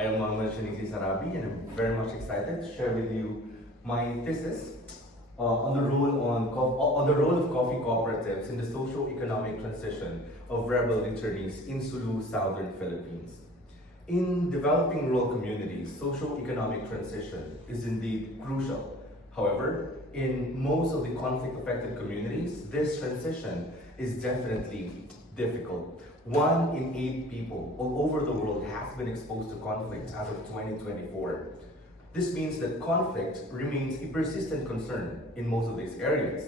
I am Shanizee Sarabi, and I'm very much excited to share with you my thesis on the role of coffee cooperatives in the socio-economic transition of rebel returnees in Sulu, southern Philippines. In developing rural communities, socio-economic transition is indeed crucial. However, in most of the conflict-affected communities, this transition is definitely difficult. 1 in 8 people all over the world has been exposed to conflict as of 2024. This means that conflict remains a persistent concern in most of these areas.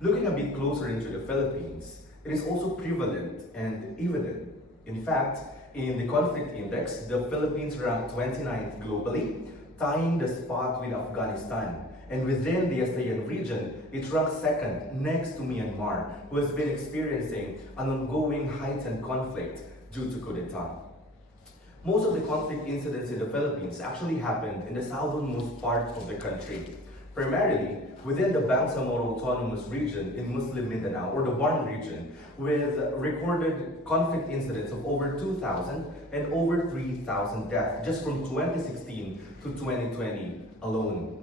Looking a bit closer into the Philippines, it is also prevalent and evident. In fact, in the conflict index, the Philippines ranked 29th globally, tying the spot with Afghanistan. And within the ASEAN region, it ranks 2nd next to Myanmar, who has been experiencing an ongoing heightened conflict due to coup d'etat. Most of the conflict incidents in the Philippines actually happened in the southernmost part of the country, primarily within the Bangsamoro Autonomous Region in Muslim Mindanao, or the BARM region, with recorded conflict incidents of over 2,000 and over 3,000 deaths just from 2016 to 2020 alone.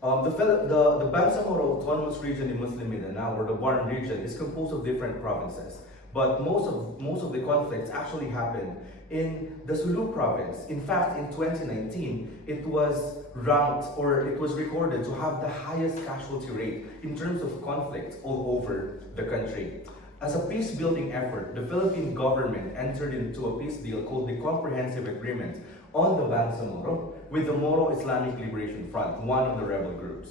The Bangsamoro Autonomous Region in Muslim Mindanao, or the BARM region, is composed of different provinces. But most of the conflicts actually happened in the Sulu province. In fact, in 2019, it was recorded to have the highest casualty rate in terms of conflict all over the country. As a peace-building effort, the Philippine government entered into a peace deal called the Comprehensive Agreement on the Bangsamoro with the Moro Islamic Liberation Front, one of the rebel groups.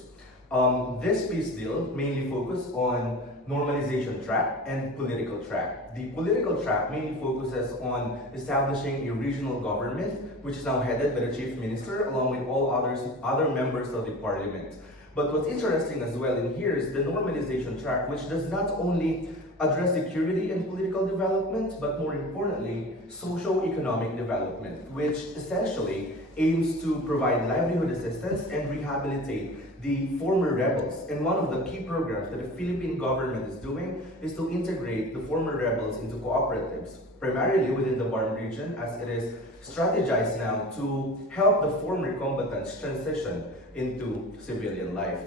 This peace deal mainly focused on normalization track and political track. The political track mainly focuses on establishing a regional government, which is now headed by the chief minister, along with all other members of the parliament. But what's interesting as well in here is the normalization track, which does not only address security and political development, but more importantly, socio-economic development, which essentially aims to provide livelihood assistance and rehabilitate the former rebels. And one of the key programs that the Philippine government is doing is to integrate the former rebels into cooperatives, primarily within the BARM region, as it is strategized now to help the former combatants transition into civilian life.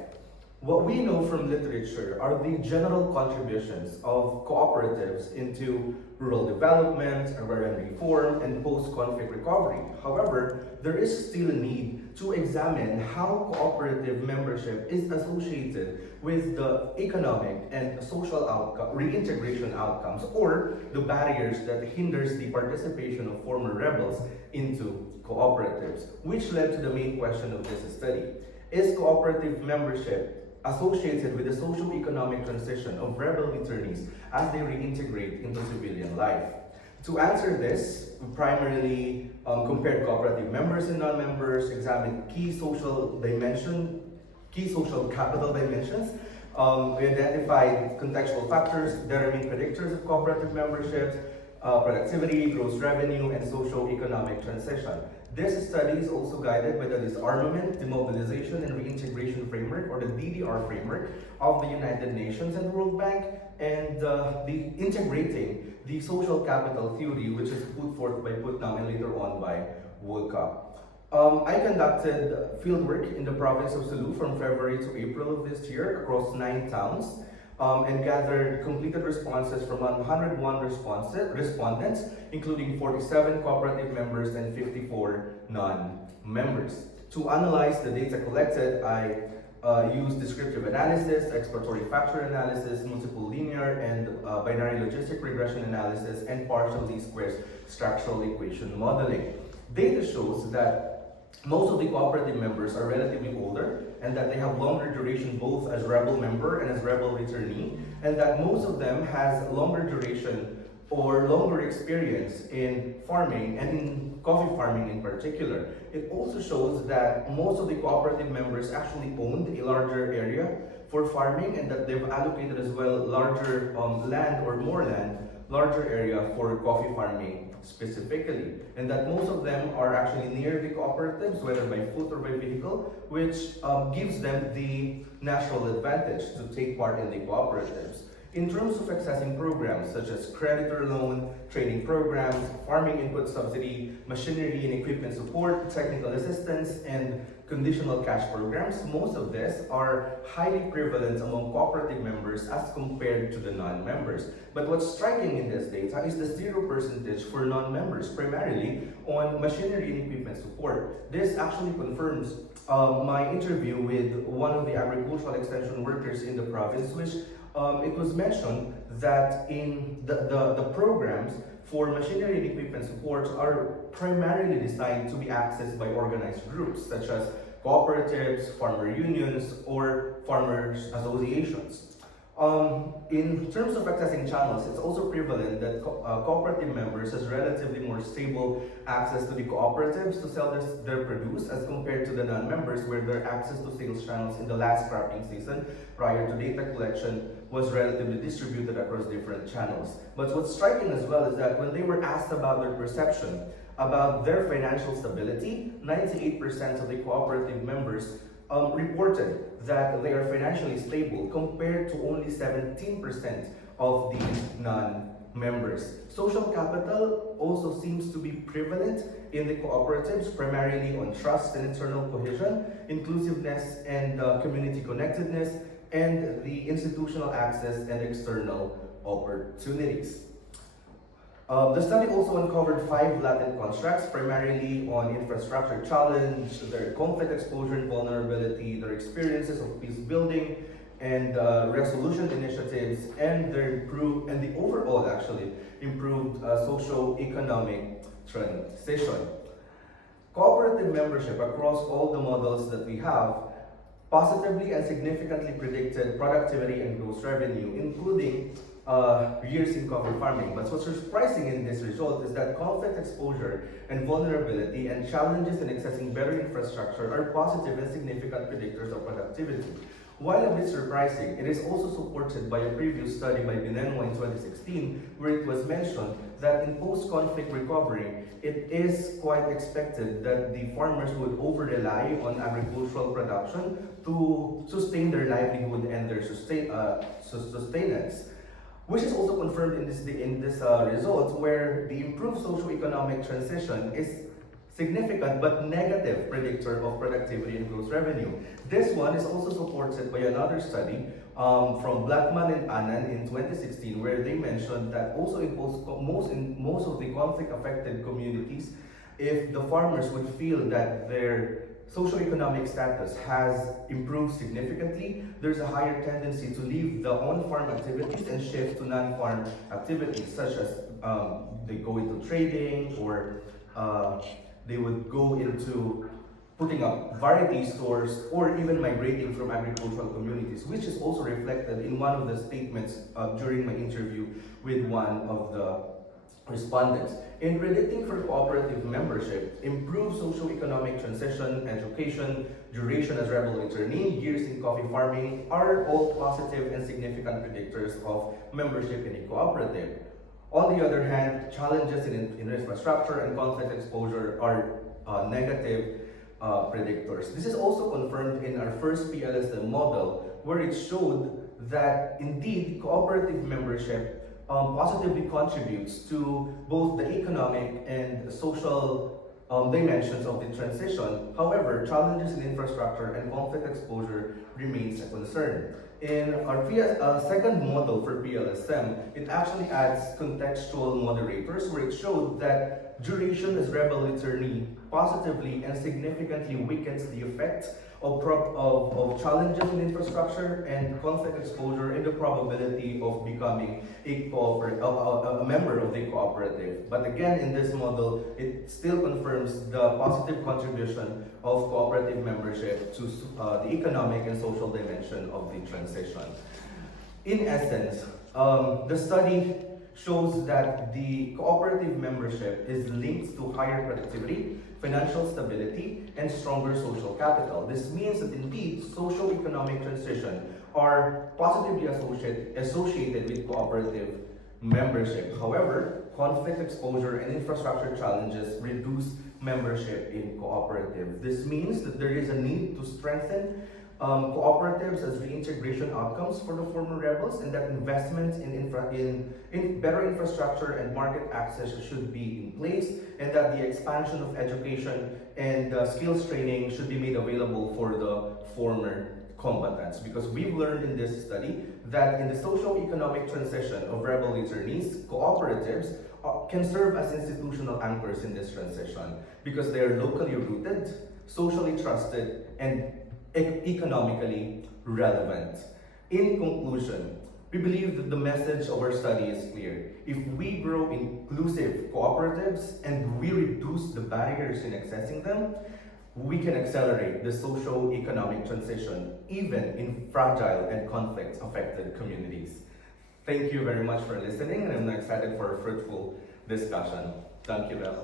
What we know from literature are the general contributions of cooperatives into rural development, agrarian reform, and post-conflict recovery. However, there is still a need to examine how cooperative membership is associated with the economic and social reintegration outcomes, or the barriers that hinders the participation of former rebels into cooperatives, which led to the main question of this study. Is cooperative membership associated with the socio-economic transition of rebel returnees as they reintegrate into civilian life? To answer this, we primarily compared cooperative members and non-members, examined key social capital dimensions. We identified contextual factors, determining predictors of cooperative memberships, productivity, gross revenue, and socio-economic transition. This study is also guided by the Disarmament, Demobilization, and Reintegration Framework, or the DDR framework of the United Nations and World Bank, and the integrating the social capital theory, which is put forth by Putnam and later on by Woolcock. I conducted fieldwork in the province of Sulu from February to April of this year across 9 towns. And gathered completed responses from 101 respondents, including 47 cooperative members and 54 non-members. To analyze the data collected, I used descriptive analysis, exploratory factor analysis, multiple linear and binary logistic regression analysis, and partial least squares structural equation modeling. Data shows that most of the cooperative members are relatively older, and that they have longer duration both as rebel member and as rebel returnee, and that most of them has longer duration or longer experience in farming and in coffee farming in particular. It also shows that most of the cooperative members actually owned a larger area for farming, and that they've allocated as well larger land or more land, larger area for coffee farming specifically, and that most of them are actually near the cooperatives, whether by foot or by vehicle, which gives them the natural advantage to take part in the cooperatives. In terms of accessing programs such as creditor loan, training programs, farming input subsidy, machinery and equipment support, technical assistance, and conditional cash programs, most of these are highly prevalent among cooperative members as compared to the non-members. But what's striking in this data is the 0% for non-members, primarily on machinery and equipment support. This actually confirms my interview with one of the agricultural extension workers in the province, which it was mentioned that in the programs for machinery and equipment support are primarily designed to be accessed by organized groups such as cooperatives, farmer unions, or farmers associations. In terms of accessing channels, it's also prevalent that cooperative members has relatively more stable access to the cooperatives to sell their produce as compared to the non-members, where their access to sales channels in the last cropping season prior to data collection was relatively distributed across different channels. But what's striking as well is that when they were asked about their perception about their financial stability, 98% of the cooperative members reported that they are financially stable compared to only 17% of the non-members. Social capital also seems to be prevalent in the cooperatives, primarily on trust and internal cohesion, inclusiveness and community connectedness, and the institutional access and external opportunities. The study also uncovered 5 latent constructs, primarily on infrastructure challenge, their conflict exposure and vulnerability, their experiences of peace building and resolution initiatives, and the overall improved socio-economic transition. Cooperative membership across all the models that we have positively and significantly predicted productivity and gross revenue, including years in coffee farming. But what's surprising in this result is that conflict exposure and vulnerability and challenges in accessing better infrastructure are positive and significant predictors of productivity. While a bit surprising, it is also supported by a previous study by Binenwa in 2016, where it was mentioned that in post-conflict recovery, it is quite expected that the farmers would over-rely on agricultural production to sustain their livelihood and their sustenance, which is also confirmed in this result, where the improved socio-economic transition is significant but negative predictor of productivity and gross revenue. This one is also supported by another study from Blackman and Annan in 2016, where they mentioned that also in most of the conflict-affected communities, if the farmers would feel that their socioeconomic status has improved significantly, there's a higher tendency to leave the on-farm activities and shift to non-farm activities, such as they go into trading, or they would go into putting up variety stores, or even migrating from agricultural communities, which is also reflected in one of the statements during my interview with one of the respondents. In predicting for cooperative membership, improved socio-economic transition, education, duration as rebel returnee, years in coffee farming are all positive and significant predictors of membership in a cooperative. On the other hand, challenges in infrastructure and conflict exposure are negative predictors. This is also confirmed in our first PLSM model, where it showed that indeed cooperative membership positively contributes to both the economic and social dimensions of the transition. However, challenges in infrastructure and conflict exposure remains a concern. In our second model for PLSM, it actually adds contextual moderators, where it showed that duration as rebel returnee positively and significantly weakens the effect of challenges in infrastructure and conflict exposure and the probability of becoming a member of the cooperative. But again, in this model, it still confirms the positive contribution of cooperative membership to the economic and social dimension of the transition. In essence, the study shows that the cooperative membership is linked to higher productivity, financial stability, and stronger social capital. This means that indeed, socio-economic transition are positively associated with cooperative membership. However, conflict exposure and infrastructure challenges reduce membership in cooperative. This means that there is a need to strengthen cooperatives as reintegration outcomes for the former rebels, and that investments in better infrastructure and market access should be in place, and that the expansion of education and skills training should be made available for the former combatants. Because we've learned in this study that in the socio-economic transition of rebel returnees, cooperatives can serve as institutional anchors in this transition because they are locally rooted, socially trusted, and economically relevant. In conclusion, we believe that the message of our study is clear. If we grow inclusive cooperatives and we reduce the barriers in accessing them, we can accelerate the socio-economic transition even in fragile and conflict-affected communities. Thank you very much for listening, and I'm excited for a fruitful discussion. Thank you, Bella.